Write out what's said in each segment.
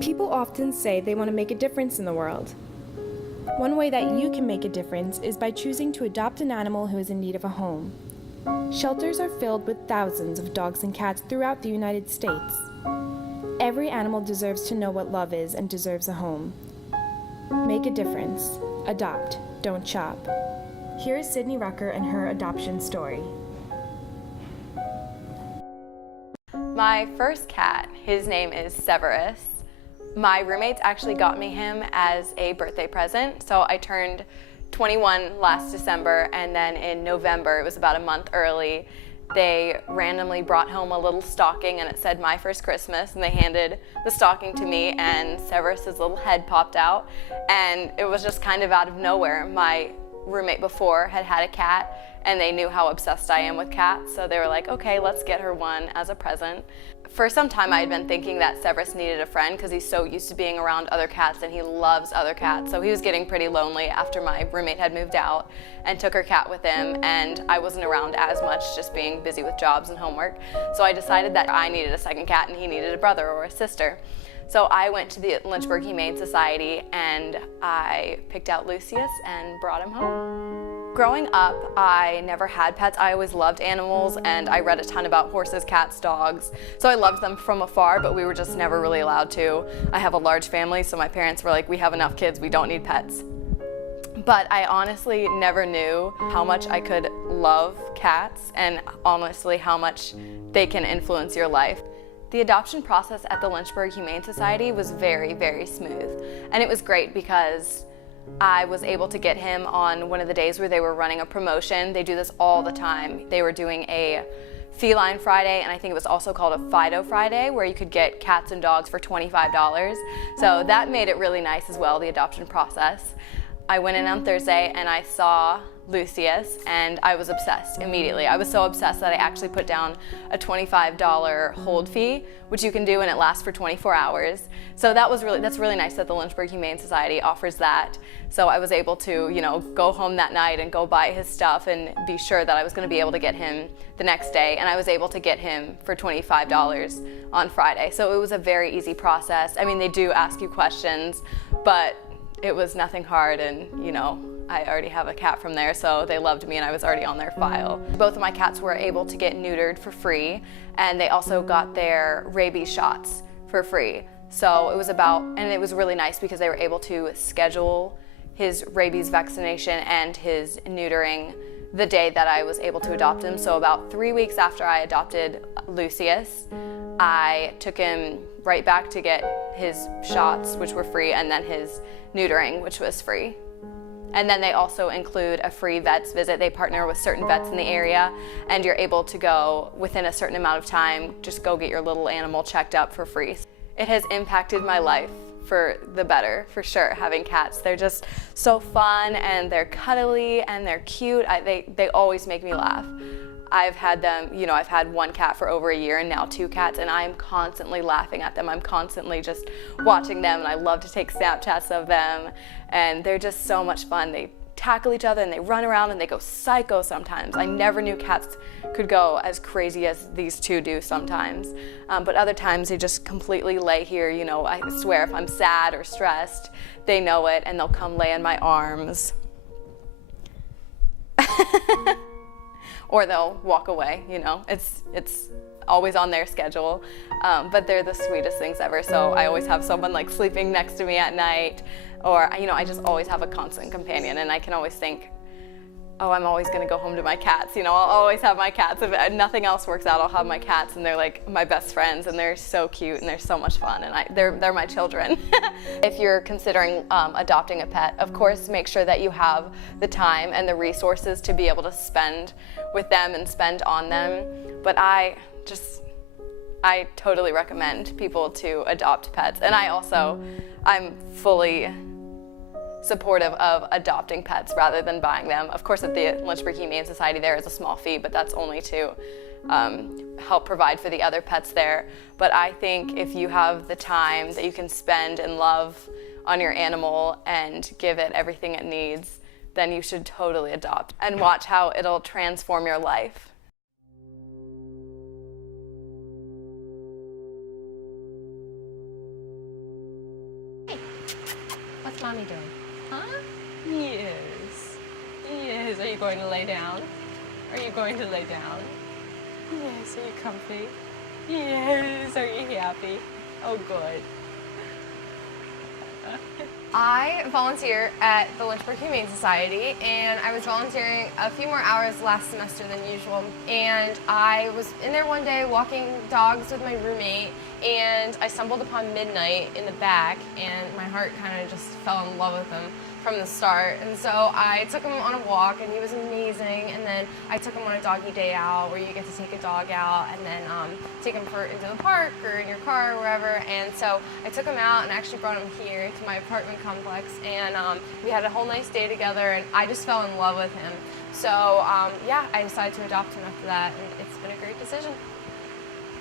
People often say they want to make a difference in the world. One way that you can make a difference is by choosing to adopt an animal who is in need of a home. Shelters are filled with thousands of dogs and cats throughout the United States. Every animal deserves to know what love is and deserves a home. Make a difference. Adopt. Don't shop. Here is Sydney Rucker and her adoption story. My first cat, his name is Severus. My roommates actually got me him as a birthday present. So I turned 21 last December, and then in November, it was about a month early, they randomly brought home a little stocking and it said "My First Christmas," and they handed the stocking to me and Severus's little head popped out, and it was just kind of out of nowhere. My roommate before had had a cat and they knew how obsessed I am with cats, so they were like, okay, let's get her one as a present. For some time I had been thinking that Severus needed a friend because he's so used to being around other cats and he loves other cats, so he was getting pretty lonely after my roommate had moved out and took her cat with him, and I wasn't around as much, just being busy with jobs and homework. So I decided that I needed a second cat and he needed a brother or a sister. So I went to the Lynchburg Humane Society and I picked out Lucius and brought him home. Growing up, I never had pets. I always loved animals and I read a ton about horses, cats, dogs. So I loved them from afar, but we were just never really allowed to. I have a large family, so my parents were like, we have enough kids, we don't need pets. But I honestly never knew how much I could love cats and honestly how much they can influence your life. The adoption process at the Lynchburg Humane Society was very, very smooth. And it was great because I was able to get him on one of the days where they were running a promotion. They do this all the time. They were doing a Feline Friday, and I think it was also called a Fido Friday, where you could get cats and dogs for $25. So that made it really nice as well, the adoption process. I went in on Thursday and I saw Lucius and I was obsessed immediately. I was so obsessed that I actually put down a $25 hold fee, which you can do and it lasts for 24 hours. So that's really nice that the Lynchburg Humane Society offers that. So I was able to, go home that night and go buy his stuff and be sure that I was going to be able to get him the next day, and I was able to get him for $25 on Friday. So it was a very easy process. I mean, they do ask you questions, but it was nothing hard, and I already have a cat from there, so they loved me and I was already on their file. Both of my cats were able to get neutered for free, and they also got their rabies shots for free. So it was really nice because they were able to schedule his rabies vaccination and his neutering the day that I was able to adopt him. So about 3 weeks after I adopted Lucius, I took him right back to get his shots, which were free, and then his neutering, which was free. And then they also include a free vet's visit. They partner with certain vets in the area, and you're able to go within a certain amount of time, just go get your little animal checked up for free. It has impacted my life for the better, for sure, having cats. They're just so fun and they're cuddly and they're cute. They always make me laugh. I've had them, I've had one cat for over a year and now 2 cats, and I'm constantly laughing at them. I'm constantly just watching them, and I love to take Snapchats of them, and they're just so much fun. They tackle each other and they run around and they go psycho sometimes. I never knew cats could go as crazy as these 2 do sometimes. But other times they just completely lay here, I swear if I'm sad or stressed, they know it and they'll come lay in my arms. Or they'll walk away, it's always on their schedule. But they're the sweetest things ever, so I always have someone like sleeping next to me at night, or I just always have a constant companion, and I can always think, oh, I'm always gonna go home to my cats. I'll always have my cats. If nothing else works out, I'll have my cats, and they're like my best friends, and they're so cute, and they're so much fun, and they're my children. If you're considering adopting a pet, of course, make sure that you have the time and the resources to be able to spend with them and spend on them. But I totally recommend people to adopt pets, and I'm fully supportive of adopting pets rather than buying them. Of course, at the Lynchburg Humane Society there is a small fee, but that's only to help provide for the other pets there. But I think if you have the time that you can spend and love on your animal and give it everything it needs, then you should totally adopt and watch how it'll transform your life. Mommy doing? Huh? Yes. Yes. Are you going to lay down? Are you going to lay down? Yes. Are you comfy? Yes. Are you happy? Oh, good. I volunteer at the Lynchburg Humane Society, and I was volunteering a few more hours last semester than usual. And I was in there one day walking dogs with my roommate, and I stumbled upon Midnight in the back, and my heart kind of just fell in love with him from the start. And so I took him on a walk, and he was amazing. And then I took him on a doggy day out, where you get to take a dog out and then take him into the park or in your car or wherever. And so I took him out and actually brought him here to my apartment complex, and we had a whole nice day together, and I just fell in love with him. So yeah, I decided to adopt him after that, and it's been a great decision.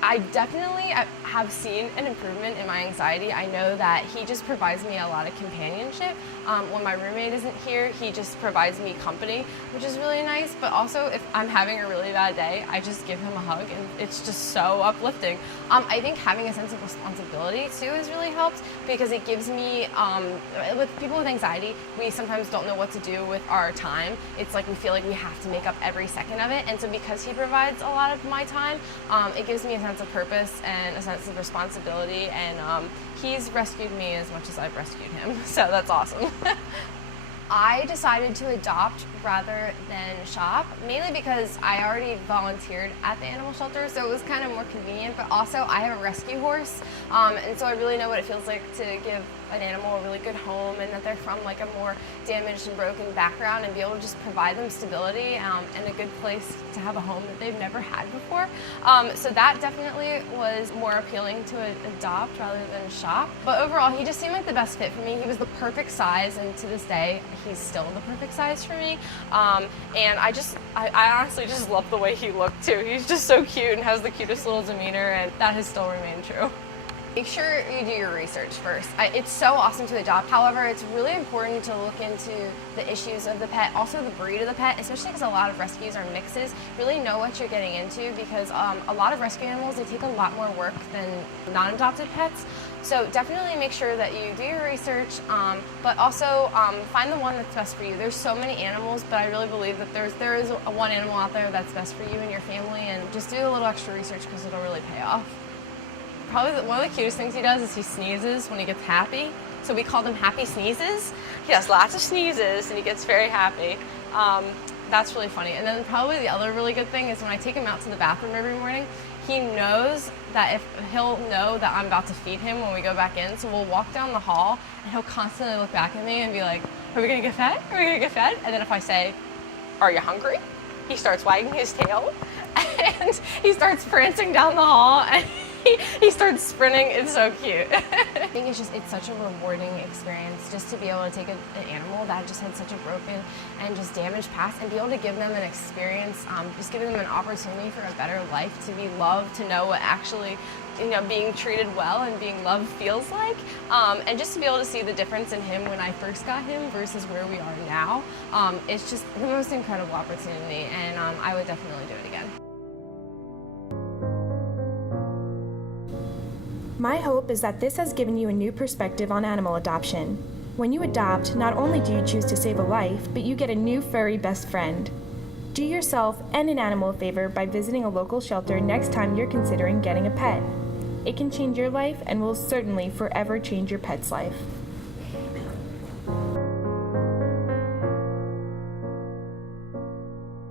I definitely have seen an improvement in my anxiety. I know that he just provides me a lot of companionship. When my roommate isn't here, he just provides me company, which is really nice. But also, if I'm having a really bad day, I just give him a hug, and it's just so uplifting. I think having a sense of responsibility too has really helped, because it gives me, with people with anxiety, we sometimes don't know what to do with our time. It's like we feel like we have to make up every second of it. And so because he provides a lot of my time, it gives me a sense of purpose and a sense of responsibility, and he's rescued me as much as I've rescued him, so that's awesome. I decided to adopt rather than shop, mainly because I already volunteered at the animal shelter, so it was kind of more convenient, but also I have a rescue horse, and so I really know what it feels like to give an animal a really good home, and that they're from like a more damaged and broken background, and be able to just provide them stability and a good place to have a home that they've never had before. So that definitely was more appealing to adopt rather than shop. But overall, he just seemed like the best fit for me. He was the perfect size, and to this day, he's still the perfect size for me. And I honestly just love the way he looked too. He's just so cute and has the cutest little demeanor, and that has still remained true. Make sure you do your research first. It's so awesome to adopt. However, it's really important to look into the issues of the pet, also the breed of the pet, especially because a lot of rescues are mixes. Really know what you're getting into, because a lot of rescue animals, they take a lot more work than non-adopted pets. So definitely make sure that you do your research, but also find the one that's best for you. There's so many animals, but I really believe that there is one animal out there that's best for you and your family, and just do a little extra research, because it'll really pay off. Probably one of the cutest things he does is he sneezes when he gets happy. So we call them happy sneezes. He has lots of sneezes and he gets very happy. That's really funny. And then probably the other really good thing is when I take him out to the bathroom every morning, he knows that he'll know that I'm about to feed him when we go back in. So we'll walk down the hall and he'll constantly look back at me and be like, are we gonna get fed? Are we gonna get fed? And then if I say, are you hungry? He starts wagging his tail and he starts prancing down the hall. And he starts sprinting. It's so cute. I think it's such a rewarding experience just to be able to take an animal that just had such a broken and just damaged past, and be able to give them an experience, just giving them an opportunity for a better life, to be loved, to know what actually, being treated well and being loved feels like, and just to be able to see the difference in him when I first got him versus where we are now. It's just the most incredible opportunity, and I would definitely do it again. My hope is that this has given you a new perspective on animal adoption. When you adopt, not only do you choose to save a life, but you get a new furry best friend. Do yourself and an animal a favor by visiting a local shelter next time you're considering getting a pet. It can change your life and will certainly forever change your pet's life.